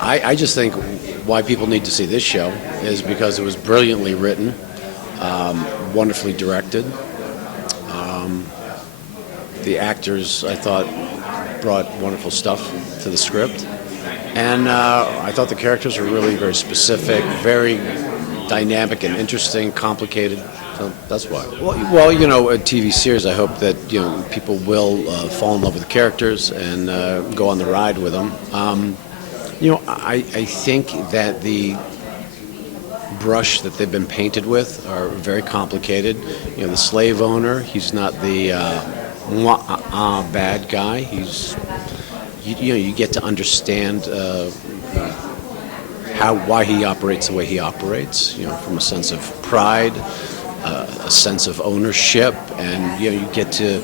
I just think why people need to see this show is because it was brilliantly written, wonderfully directed. The actors, I thought, brought wonderful stuff to the script. And I thought the characters were really very specific, very dynamic and interesting, complicated. So that's why. Well, you know, a TV series, I hope that, you know, people will fall in love with the characters and go on the ride with them. You know, I think that the brush that they've been painted with are very complicated. You know, the slave owner, he's not the bad guy. He's, you know, you get to understand why he operates the way he operates, you know, from a sense of pride, a sense of ownership, and, you know, you get to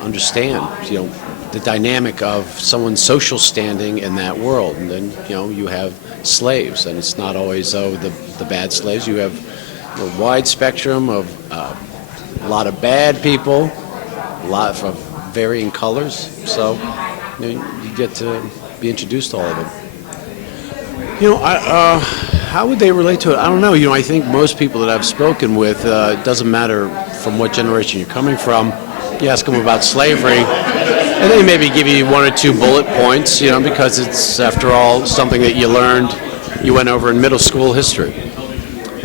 understand, you know, the dynamic of someone's social standing in that world. And then, you know, you have slaves, and it's not always, the bad slaves. You have a wide spectrum of a lot of bad people, a lot of varying colors. So, you know, you get to be introduced to all of them. You know, how would they relate to it? I don't know. You know, I think most people that I've spoken with, it doesn't matter from what generation you're coming from. You ask them about slavery, and they maybe give you one or two bullet points, you know, because it's, after all, something that you learned, you went over in middle school history.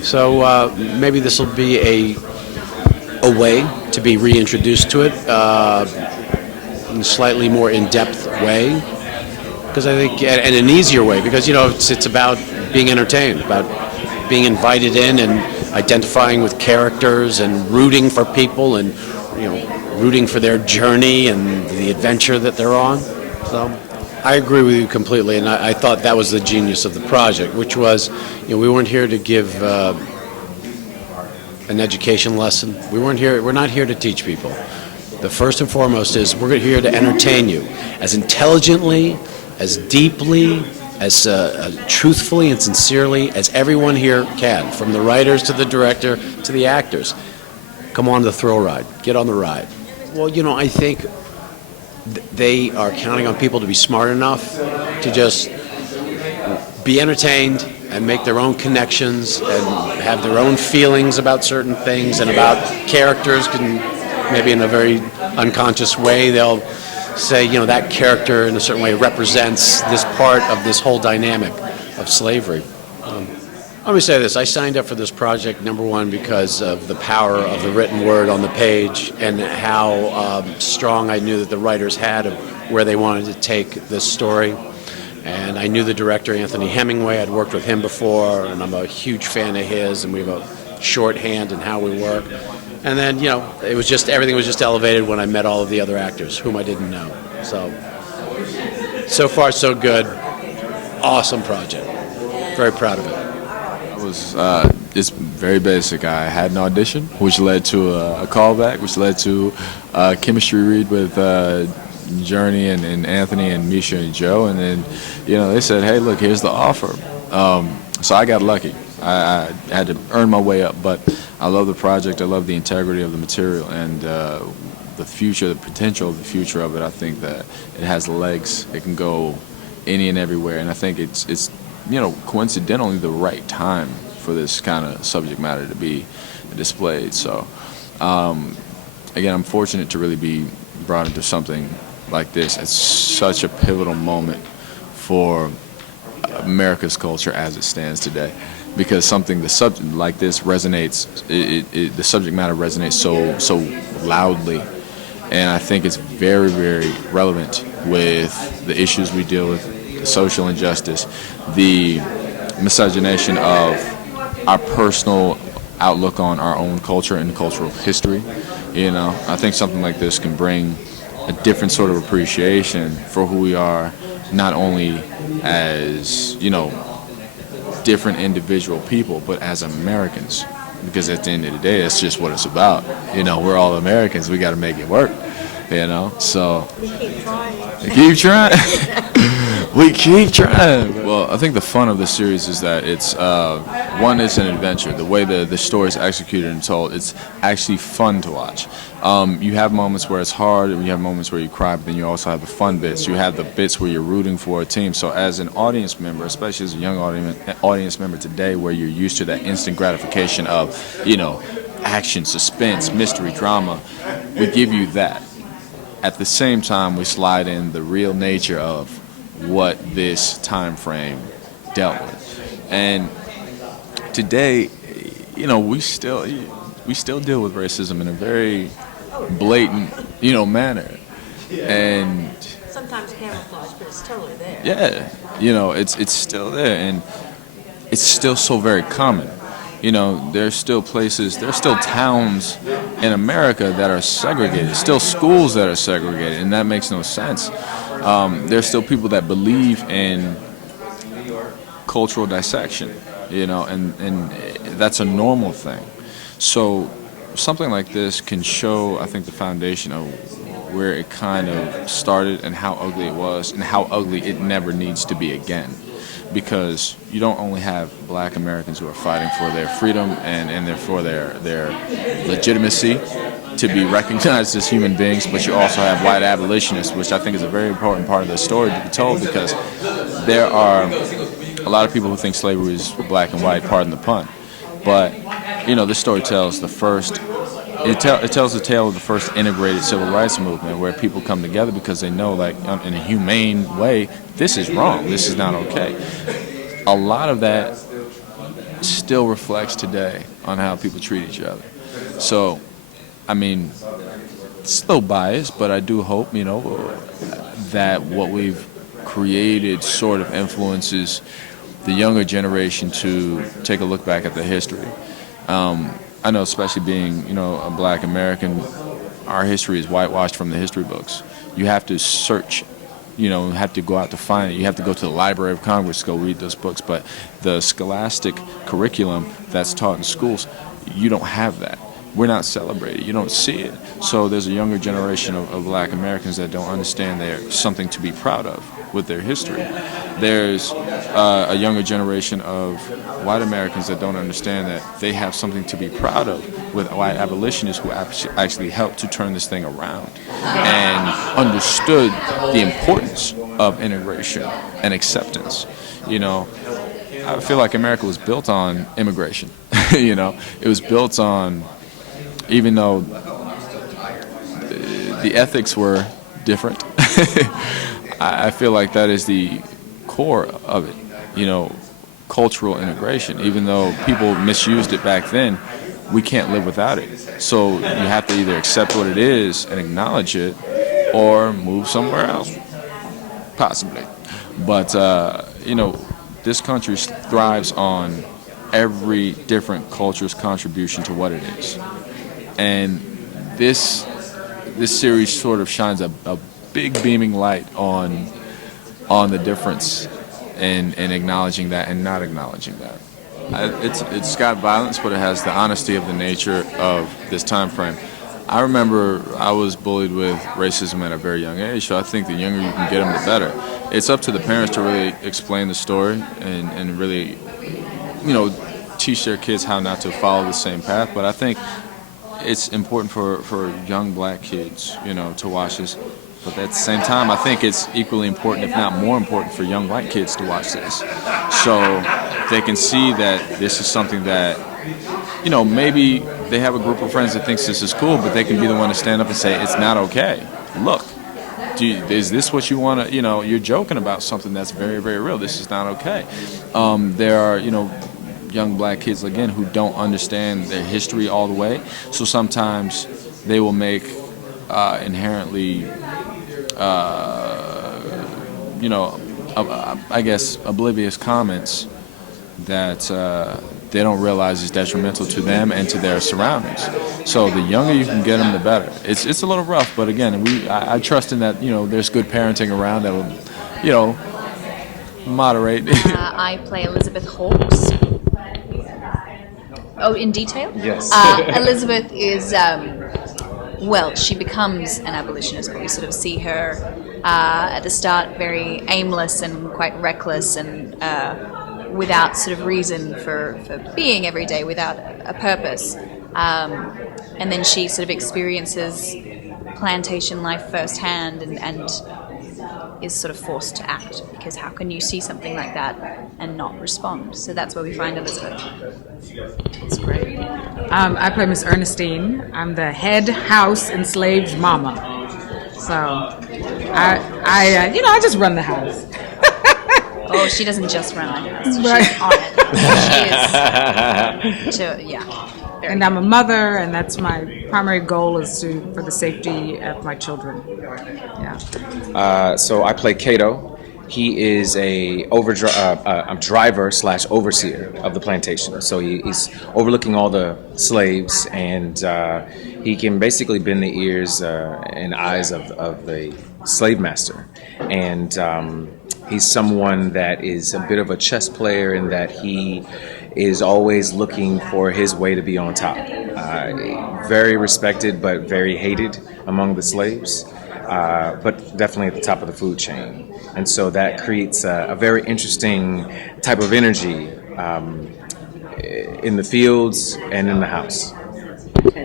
So maybe this will be a way to be reintroduced to it in a slightly more in-depth way. Because I think, and an easier way, because, you know, it's about being entertained, about being invited in and identifying with characters and rooting for people and, you know, rooting for their journey and the adventure that they're on. So I agree with you completely, and I thought that was the genius of the project, which was, you know, we weren't here to give an education lesson. We're not here to teach people. The first and foremost is we're here to entertain you as intelligently, as deeply, as truthfully and sincerely as everyone here can, from the writers to the director to the actors. Come on the thrill ride. Get on the ride. Well, you know, I think they are counting on people to be smart enough to just be entertained and make their own connections and have their own feelings about certain things and about characters. Maybe in a very unconscious way, they'll say, you know, that character in a certain way represents this part of this whole dynamic of slavery. Let me say this, I signed up for this project, number one, because of the power of the written word on the page and how strong I knew that the writers had of where they wanted to take this story. And I knew the director, Anthony Hemingway. I'd worked with him before, and I'm a huge fan of his, and we have a shorthand in how we work. And then, you know, everything was just elevated when I met all of the other actors, whom I didn't know. So far, so good. Awesome project. Very proud of it. It's very basic. I had an audition, which led to a callback, which led to a chemistry read with Journey and Anthony and Misha and Joe, and then, you know, they said, hey, look, here's the offer. So I got lucky. I had to earn my way up, but I love the project. I love the integrity of the material and the future, the potential of the future of it. I think that it has legs. It can go any and everywhere, and I think it's you know, coincidentally the right time for this kind of subject matter to be displayed. So again, I'm fortunate to really be brought into something like this at such a pivotal moment for America's culture as it stands today, because the subject like this resonates, the subject matter resonates so loudly, and I think it's very, very relevant with the issues we deal with, the social injustice, the miscegenation of our personal outlook on our own culture and cultural history. You know, I think something like this can bring a different sort of appreciation for who we are, not only as, you know, different individual people, but as Americans. Because at the end of the day, that's just what it's about. You know, we're all Americans. We got to make it work. You know, so we keep trying. we keep trying. We keep trying. Well, I think the fun of the series is that it's one, it's an adventure. The way the story is executed and told, it's actually fun to watch. You have moments where it's hard, and you have moments where you cry, but then you also have the fun bits. You have the bits where you're rooting for a team. So as an audience member, especially as a young audience member today, where you're used to that instant gratification of, action, suspense, mystery, drama, we give you that. At the same time, we slide in the real nature of what this time frame dealt with. And today, we still deal with racism in a very blatant, manner. And sometimes camouflage, but it's totally there. yeah, it's still there, and it's still so very common. There's still places, there's still towns in America that are segregated, still schools that are segregated, and that makes no sense. There's still people that believe in cultural dissection, and that's a normal thing. So something like this can show, I think, the foundation of where it kind of started and how ugly it was and how ugly it never needs to be again. Because you don't only have black Americans who are fighting for their freedom and for their legitimacy to be recognized as human beings, but you also have white abolitionists, which I think is a very important part of the story to be told, because there are a lot of people who think slavery is black and white, pardon the pun. But, this story tells it tells the tale of the first integrated civil rights movement, where people come together because they know, like, in a humane way, this is wrong, this is not okay. A lot of that still reflects today on how people treat each other. So, it's still biased, but I do hope, that what we've created sort of influences the younger generation to take a look back at the history. I know, especially being, a black American, our history is whitewashed from the history books. You have to search, have to go out to find it. You have to go to the Library of Congress to go read those books. But the scholastic curriculum that's taught in schools, you don't have that. We're not celebrated. You don't see it. So there's a younger generation of black Americans that don't understand there's something to be proud of with their history. There's a younger generation of white Americans that don't understand that they have something to be proud of with white abolitionists who actually helped to turn this thing around and understood the importance of integration and acceptance. I feel like America was built on immigration. It was built on, even though the ethics were different, I feel like that is the core of it, cultural integration. Even though people misused it back then, we can't live without it. So you have to either accept what it is and acknowledge it, or move somewhere else, possibly. But, this country thrives on every different culture's contribution to what it is. And this series sort of shines a big beaming light on the difference in acknowledging that and not acknowledging that. It's got violence, but it has the honesty of the nature of this time frame. I remember I was bullied with racism at a very young age, so I think the younger you can get them, the better. It's up to the parents to really explain the story and really, teach their kids how not to follow the same path. But I think it's important for young black kids, to watch this. But at the same time, I think it's equally important, if not more important, for young white kids to watch this. So they can see that this is something that, maybe they have a group of friends that thinks this is cool, but they can be the one to stand up and say, it's not okay. Look, is this what you want to, you're joking about something that's very, very real. This is not okay. There are, young black kids, again, who don't understand their history all the way. So sometimes they will make inherently, I guess, oblivious comments that they don't realize is detrimental to them and to their surroundings. So the younger you can get them, the better. It's a little rough, but again, I trust in that, there's good parenting around that will, moderate. I play Elizabeth Hawkes. Oh, in detail? Yes. Elizabeth is, she becomes an abolitionist, but we sort of see her at the start very aimless and quite reckless and without sort of reason for being every day, without a purpose. And then she sort of experiences plantation life firsthand and is sort of forced to act, because how can you see something like that and not respond? So that's where we find Elizabeth. That's great. I play Miss Ernestine. I'm the head house enslaved mama. So I just run the house. Oh, she doesn't just run the house. Right. She's on it. She is. Yeah. And I'm a mother, and that's my primary goal is for the safety of my children. Yeah. So I play Cato. He is a driver / overseer of the plantation. So he's overlooking all the slaves, and he can basically bend the ears and eyes of the slave master. And he's someone that is a bit of a chess player in that he is always looking for his way to be on top. Very respected, but very hated among the slaves, but definitely at the top of the food chain. And so that creates a very interesting type of energy in the fields and in the house.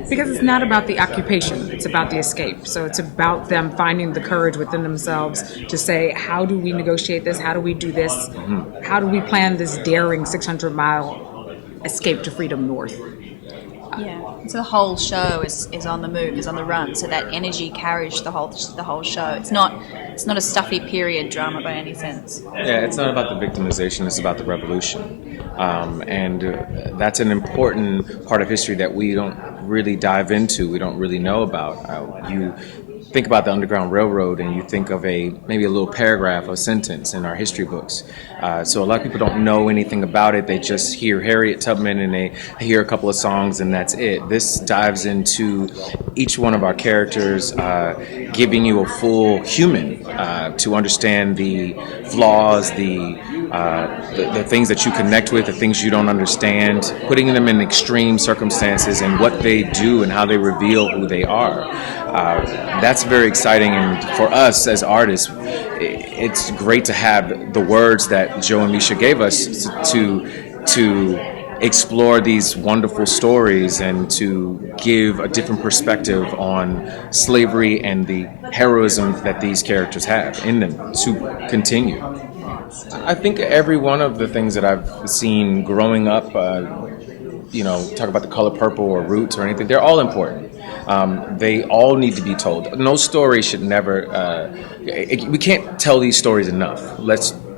Because it's not about the occupation, it's about the escape. So it's about them finding the courage within themselves to say, how do we negotiate this? How do we do this? How do we plan this daring 600-mile escape to freedom north? Yeah. So the whole show is on the move, is on the run. So that energy carries the whole show. It's not a stuffy period drama by any sense. Yeah, it's not about the victimization, it's about the revolution. And that's an important part of history that we don't really dive into, we don't really know about. You think about the Underground Railroad and you think of maybe a little paragraph or sentence in our history books. So a lot of people don't know anything about it. They just hear Harriet Tubman and they hear a couple of songs and that's it. This dives into each one of our characters, giving you a full human to understand the flaws, the things that you connect with, the things you don't understand, putting them in extreme circumstances and what they do and how they reveal who they are. That's very exciting, and for us as artists, it's great to have the words that Joe and Misha gave us to explore these wonderful stories and to give a different perspective on slavery and the heroism that these characters have in them to continue. I think every one of the things that I've seen growing up, talk about the color purple or roots or anything, they're all important. They all need to be told. No story should never, we can't tell these stories enough,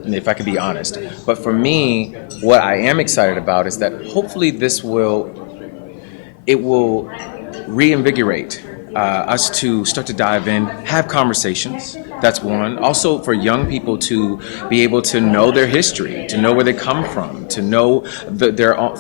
if I could be honest. But for me, what I am excited about is that hopefully this will reinvigorate us to start to dive in, have conversations. That's one. Also for young people to be able to know their history, to know where they come from, to know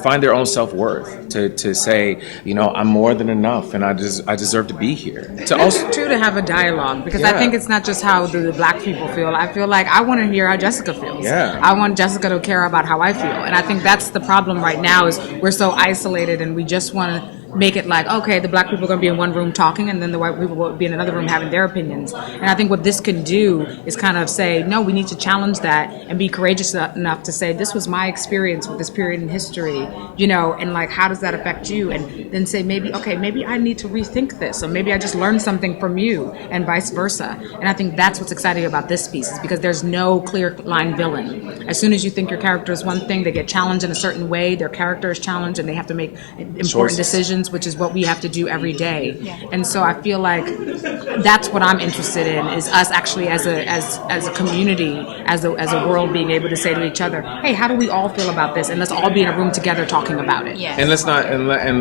find their own self-worth, to say, I'm more than enough and I deserve to be here. To also to have a dialogue, because I think it's not just how the black people feel. I feel like I want to hear how Jessica feels. Yeah. I want Jessica to care about how I feel. And I think that's the problem right now is we're so isolated and we just want to make it like, okay, the black people are going to be in one room talking and then the white people will be in another room having their opinions. And I think what this can do is kind of say, no, we need to challenge that and be courageous enough to say, this was my experience with this period in history, and like, how does that affect you? And then say, maybe I need to rethink this, or maybe I just learned something from you, and vice versa. And I think that's what's exciting about this piece, is because there's no clear line villain. As soon as you think your character is one thing, they get challenged in a certain way, their character is challenged, and they have to make important decisions, which is what we have to do every day. Yeah. And so I feel like that's what I'm interested in, is us actually as a community, as a world, being able to say to each other, hey, how do we all feel about this? And let's all be in a room together talking about it. Yeah. And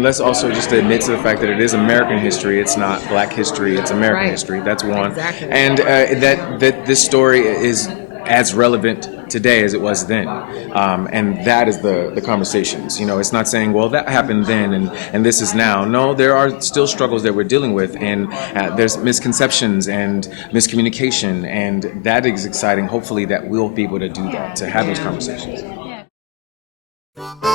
let's also just admit to the fact that it is American history. It's not black history. It's American history. That's one. Exactly. And that this story is as relevant today as it was then, and that is the conversations. It's not saying, well, that happened then and this is now. No, there are still struggles that we're dealing with, and there's misconceptions and miscommunication, and that is exciting. Hopefully that we'll be able to do that, to have those conversations. Yeah.